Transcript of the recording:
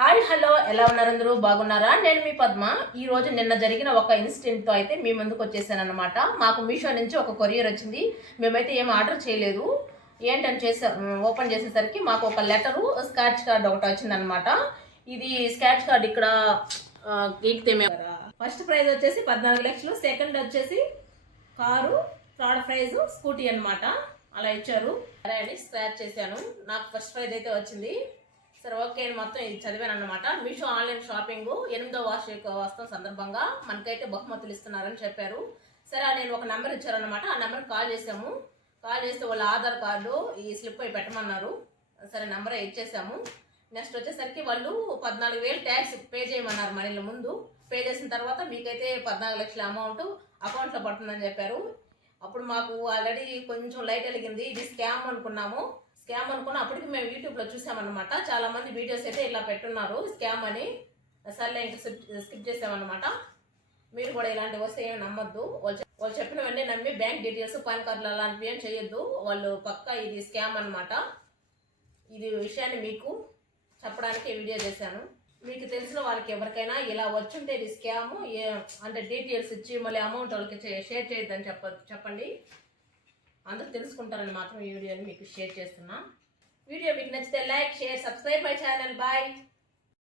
Hi hello. ఎలా ఉన్నారు అందరూ? బాగున్నారా? నేను మీ పద్మ. ఈ రోజు నిన్న జరిగిన ఒక ఇన్సిడెంట్తో అయితే మీ ముందుకు వచ్చేసాను అనమాట మాకు మీషో నుంచి ఒక కొరియర్ వచ్చింది. మేమైతే ఏం ఆర్డర్ చేయలేదు. ఏంటని చేసే ఓపెన్ చేసేసరికి మాకు ఒక లెటరు స్క్రాచ్ కార్డ్ ఒకటి వచ్చిందనమాట ఇది స్క్రాచ్ కార్డ్ ఇక్కడ గీక్తే మేము ఫస్ట్ ప్రైజ్ వచ్చేసి పద్నాలుగు లక్షలు. సెకండ్ వచ్చేసి కారు థర్డ్ ప్రైజ్ స్కూటీ అనమాట అలా ఇచ్చారు. సరే అని స్క్రాచ్ చేశాను. నాకు ఫస్ట్ ప్రైజ్ అయితే వచ్చింది. సరే ఓకే అని మొత్తం ఇది చదివాను అనమాట మీషో ఆన్లైన్ షాపింగ్ ఎనిమిదో వార్షిక వస్తున్న సందర్భంగా మనకైతే బహుమతులు ఇస్తున్నారని చెప్పారు. సరే నేను ఒక నెంబర్ ఇచ్చారనమాట ఆ నెంబర్కి కాల్ చేసాము కాల్ చేస్తే వాళ్ళ ఆధార్ కార్డు ఈ స్లిప్ అయి పెట్టమన్నారు. సరే నెంబర్ ఇచ్చేసాము. నెక్స్ట్ వచ్చేసరికి వాళ్ళు పద్నాలుగు వేలు ట్యాక్స్ పే చేయమన్నారు మన ఇళ్ళ ముందు. పే చేసిన తర్వాత మీకైతే పద్నాలుగు లక్షల అమౌంట్ అకౌంట్లో పడుతుందని చెప్పారు. అప్పుడు మాకు ఆల్రెడీ కొంచెం లైట్ వెలిగింది. ఇది స్కామ్ అనుకున్నాము. స్కామ్ అనుకున్న మేము యూట్యూబ్లో చూసామన్నమాట. చాలా మంది వీడియోస్ అయితే ఇలా పెట్టున్నారు. స్కామ్ అని. సర్లే ఇంకా స్కిప్ చేసామన్నమాట. మీరు కూడా ఇలాంటివి వస్తే ఏమి నమ్మొద్దు. వాళ్ళు వాళ్ళు చెప్పినవన్నీ నమ్మి బ్యాంక్ డీటెయిల్స్ పాన్ కార్డులు అలాంటివి ఏం చేయొద్దు. వాళ్ళు పక్కా ఇది స్కామ్ అనమాట ఇది విషయాన్ని మీకు చెప్పడానికి వీడియో చేశాను. మీకు తెలిసిన వాళ్ళకి ఎవరికైనా ఇలా వచ్చుంటే ఇది స్కామ్ ఏ అంటే డీటెయిల్స్ ఇచ్చి మళ్ళీ అమౌంట్ వాళ్ళకి షేర్ చేయొద్దని చెప్ప చెప్పండి. అందరూ తెలుసుకుంటారని మాత్రం ఈ వీడియోని మీకు షేర్ చేస్తున్నా. వీడియో మీకు నచ్చితే like share subscribe my channel bye